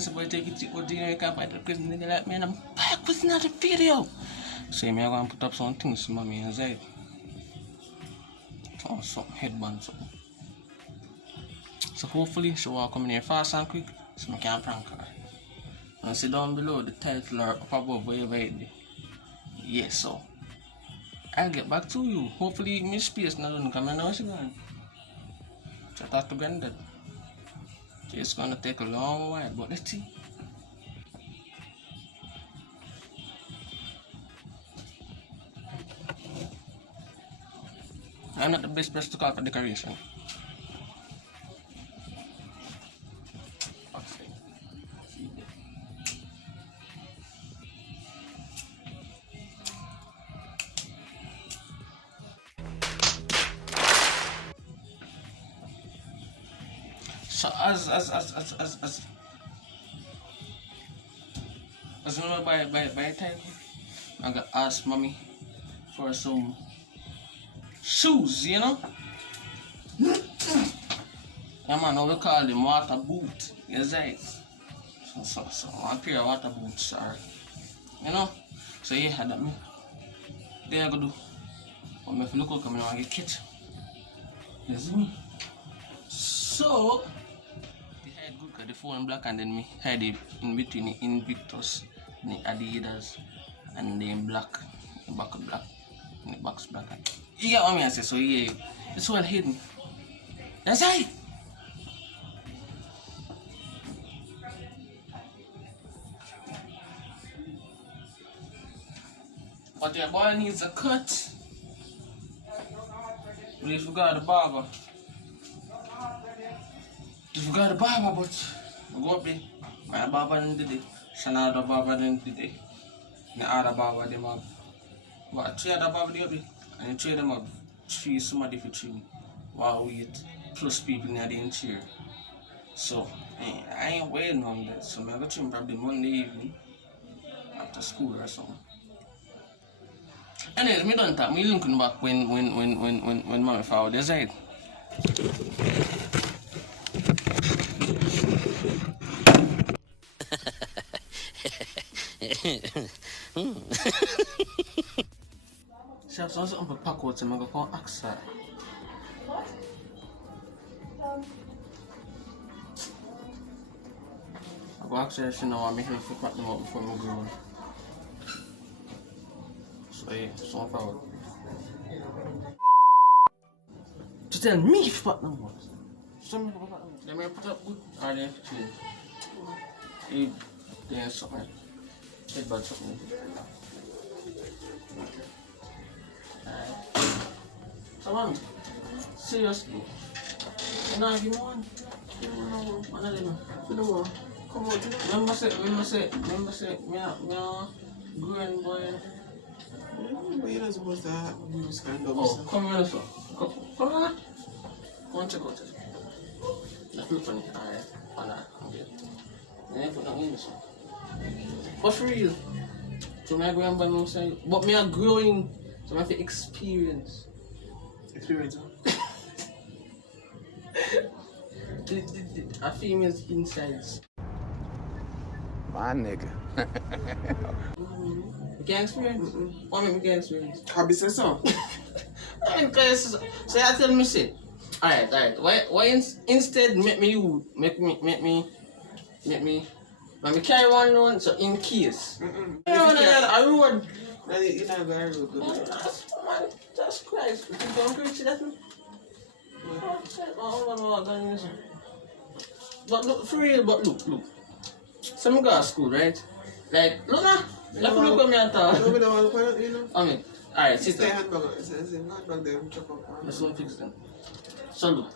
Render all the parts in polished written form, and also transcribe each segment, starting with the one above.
this boy take it to Jamaican fight the Christmas nigga like man I'm back with another video. So me I gonna put up some things for mommy inside. Some headband something. So hopefully she will come in here fast and quick so I can prank her. And see down below the title or up above wherever it is. Yes, so I'll get back to you. Hopefully Miss Space not gonna come and know she's going. So talk to Granddad. It's gonna take a long while, but let's see. I'm not the best person to call for decoration. So as you know by time I got asked mommy for some shoes, you know? Yeah man, now we call them water boot, yes right? So one pair of water boots, sorry. You know? So yeah, that me. There I go do. But if you look like I'm gonna get catch. You see me? So the head good cause the phone black and then me hide it in between the Invictus, the Adidas and the black, the back black, and the box black. You get what I say? So yeah, it's well hidden. That's right. But your boy needs a cut. But if you got the barber. If you got the barber, but I go up there. My barber didn't do it. Shanada barber didn't do it. The other barber them have. But three other barber they up there. And three of them have three somebody for three. Wow, wait. Plus people in the chair. So I ain't waiting on that. So I got him probably Monday evening after school or something. Anyways, me done talk. Me looking back when mommy found this right. She has something for pack out and I go ask her. I go ask her if she know I make her pack them up before I go. So yeah, so I'm proud. To tell me if pack them up. Some people pack them up. They may put up good or they have to change. If they have something. Take bad something. So man, seriously, you know, give me one. Give me one. I don't know. Come on, remember say, me growing boy. But you're not supposed to do this kind of stuff. Come here, sir. Come on. Go and check out it. That's not funny. Alright, I'm good. Yeah, put that in, sir. But for real, so my grandma say, but me are growing, so I have to experience. Experience, huh? A female's insides. My nigga. You can't experience? What make me can't experience? Hobby say so. I mean, because, so I tell me, say, alright. Why instead make me carry one loan, so in case. I road. You're not going to road good. That's Christ. You don't preach that, man? But look, for real, but look. So I go to school, right? Like, look now. Let me look at me and talk. I mean, alright, sit down. Let's go fix them. So look.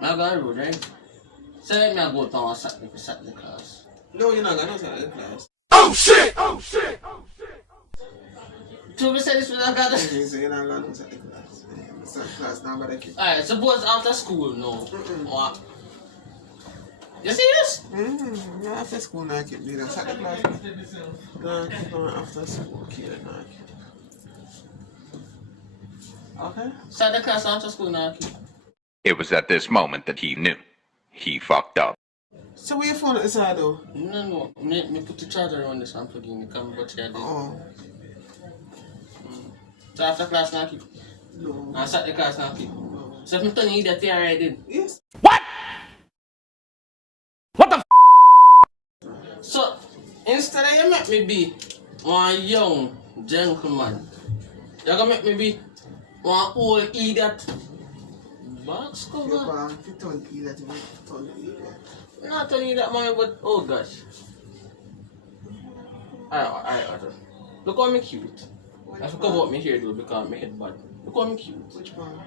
I go to the road, right? So let me go down and sat the class. No, you're not going to sat the class. Oh shit! So we say this with a God. So you're not going to sat the class. Sat the class now, but I keep. Alright, suppose after school, no. What? You serious? Yeah, after school now I keep doing that. Sat the class. No, after school, keep it now. Okay? Sat the class after school now. It was at this moment that he knew. He fucked up. So where your phone at the side though? No. Me put the charger on this and plug in the camera, but yeah, Oh. So after class now keep. No. I sat the class now keep. No. So if I'm telling you that you already did. Yes. So instead of you make me be one young gentleman, you're gonna make me be one old idiot. Box You're cover. born to turn idiot, you make turn idiot. Not telling you that mommy, but oh gosh. Alright. Look how me cute. I have to cover up my hair though because my head bad. Look how me cute. Which one?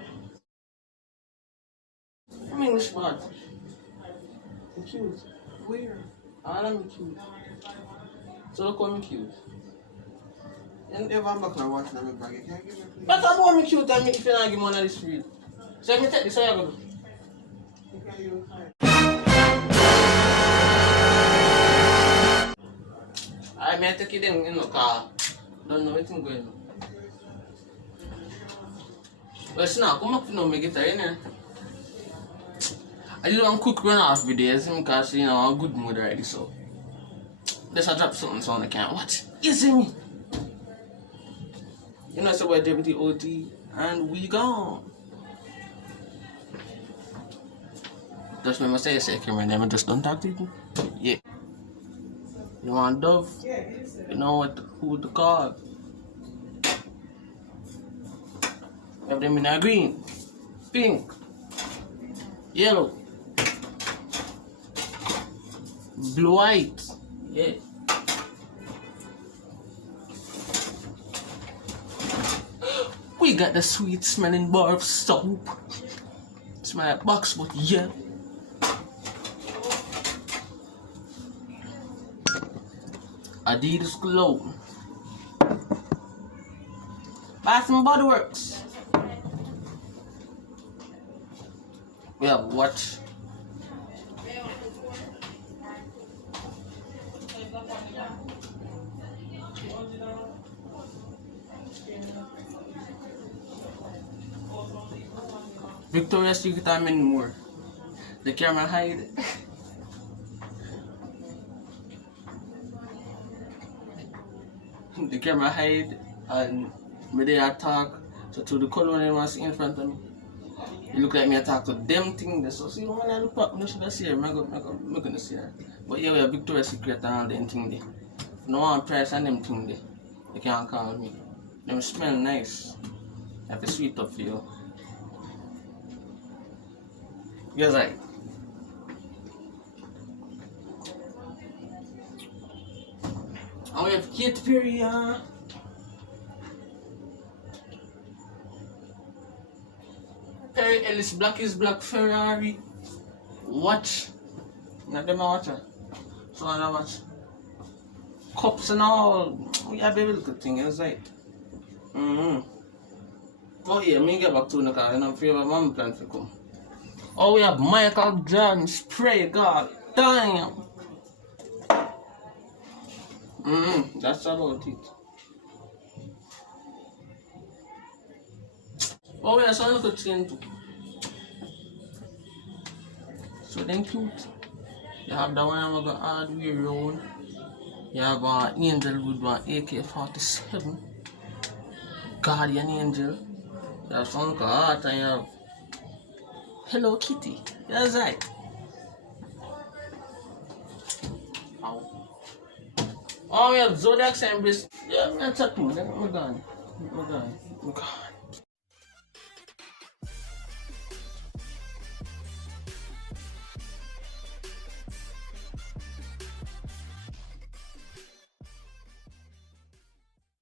I'm English bad. I'm cute. Where? I'm cute. So look how me cute. And if I'm back now watching my bag, can you give me please? But about me cute and me if you not give me one of this free. So if me take this, how you gonna do? Okay, you I may take it in the car. Don't know anything going on. But it's not, come up to know me guitar in there. I did one quick run off videos because you know I'm good mood already, so let's drop something so I can't watch. You see me? You know it's about WTOT and we gone. Just remember say a second and then just don't talk to you. Yeah. You want Dove? You know who to call. Have them in a green, pink, yellow, blue, white. Yeah. We got the sweet smelling bar of soap. Smell like box, but yeah. Adidas cologne. Bath and Body Works. We have watch. Victoria's Secret and many more. The camera hide. The camera hide and me they talk. So to the color when I see in front of me. You look like me I talk to them things. So see when I look up, I should see her. I'm gonna see her. But yeah, we have Victoria's Secret and all them thing there. No one price and them thing there. You can't call me. Them smell nice. Have to sweet up for you. Yes, right. And we have Kate Perry, Perry Ellis Black is Black Ferrari. Watch. Not them watch. So I watch. Cups and all. We have a little thing, it's right. Oh yeah, me get back to the car and I'm favorite mom plan to come. Oh, we have Michael Jordan spray, god damn. That's about it. Oh yeah, so look at chain too. So then cute. You have the one I'm gonna add way around. You have an angel with one AK-47. Guardian angel. You have some heart and you have Hello Kitty. That's right. Oh, we have Zodiac Embrace. Yeah, I'm not talking. I'm gone.